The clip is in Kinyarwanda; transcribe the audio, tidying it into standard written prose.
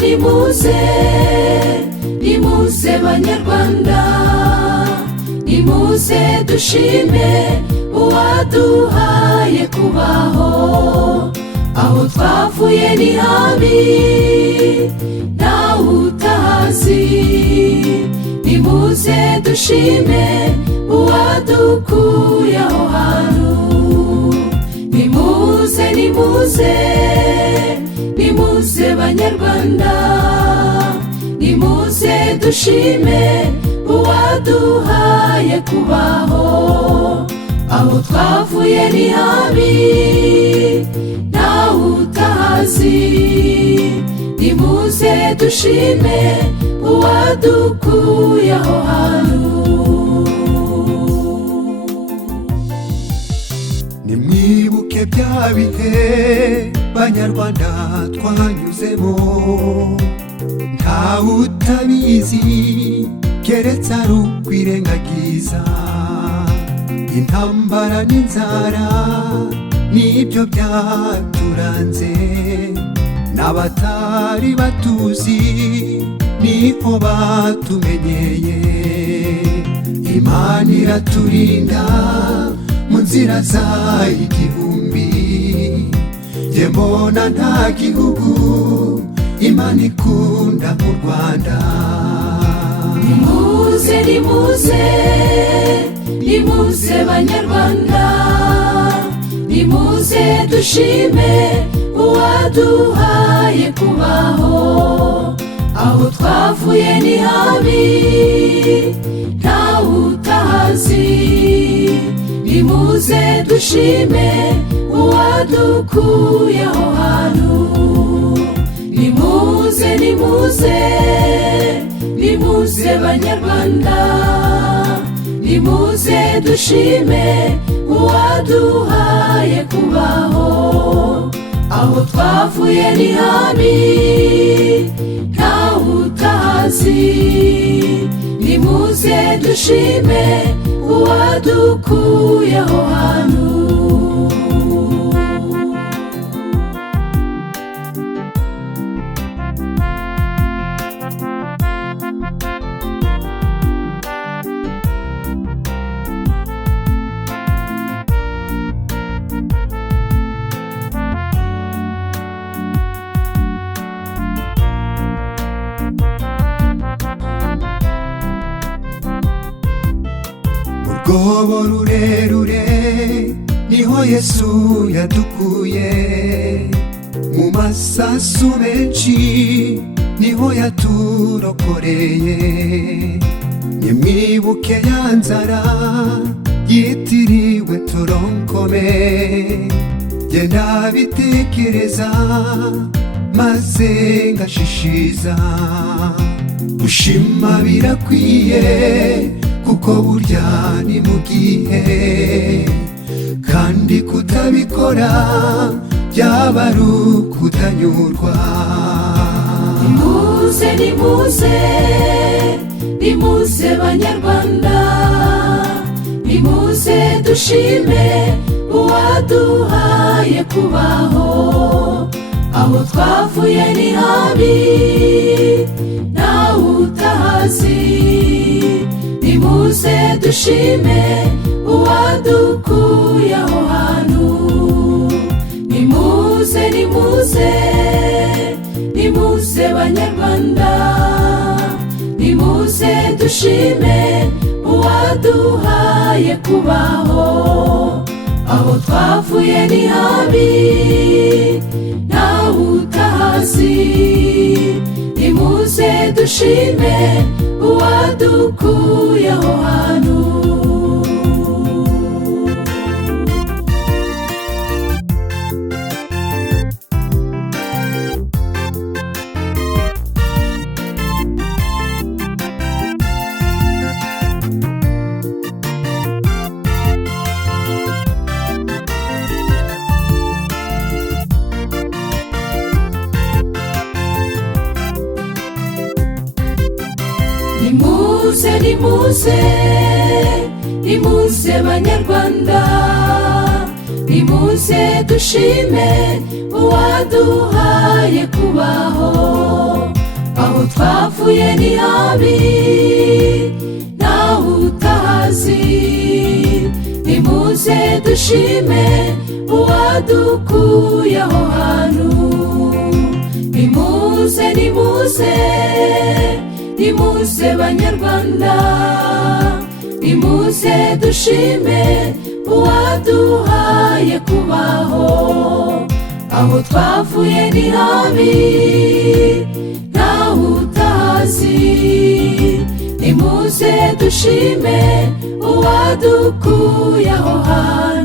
nimuze nimuze banyarwanda, nimuze dushime uwaduhaye kubaho. Aho twavuye ni habi nawe utahazi, nimuze dushime uwadukuye aho hantu. Nimuze nimuze nimuze banyarwanda, nimuze dushime uwaduhaye kubaho. Aho twavuye ni habi nawe utahazi, nimuze dushime uwadukuye aho hantu. Nimwibuke bya bihe banyarwanda twanyuzemo, ntawe utabizi keretse ari ukwirengagiza. Intambara n'inzara nibyo byaturanze, n'abatari batuzi niho batumenyeye. Imana iraturinda mu nzira zayo igihumbi, jye mbona nta gihugu Imana ikunda mu Rwanda. Nimuze nimuze nimuze banyarwanda, nimuze dushime uwaduhaye kubaho. Aho twavuye ni habi ntawe utahazi, nimuze dushime uwadukuye aho hantu. Nimuze nimuze nimuze banyarwanda, nimuze dushime uwaduhaye kubaho. Aho twavuye ni habi ntawe utahazi, nimuze dushime uwadukuye aho hantu. Urwobo rurerure niho Yesu yadukuye, mu masasu menshi niho yaturokoreye. Nimwibuke ya nzara yitiriwe Toronkome, jye ndabitekereza maze ngashishiza. Gushima birakwiye kuko burya ni mu gihe, kandi kutabikora byaba ari ukutanyurwa. Nimuze nimuze nimuze banyarwanda, nimuze dushime uwaduhaye kubaho. Aho twavuye ni habi nawe utahazi, nimuze dushime uwadukuye aho hantu. Nimuze nimuze nimuze banyarwanda, nimuze dushime uwaduhaye kubaho. Aho twavuye ni habi nawe utahazi, nimuze dushime uwadukuye aho hantu. Nimuze nimuze nimuze banyarwanda, nimuze dushime uwaduhaye kubaho. Aho twavuye ni habi nawe utahazi, nimuze dushime uwadukuye aho hantu. Nimuze nimuze nimuze banyarwanda, nimuze dushime uwaduhaye kubaho. Aho twavuye ni habi nawe utahazi, nimuze dushime uwadukuye aho hantu.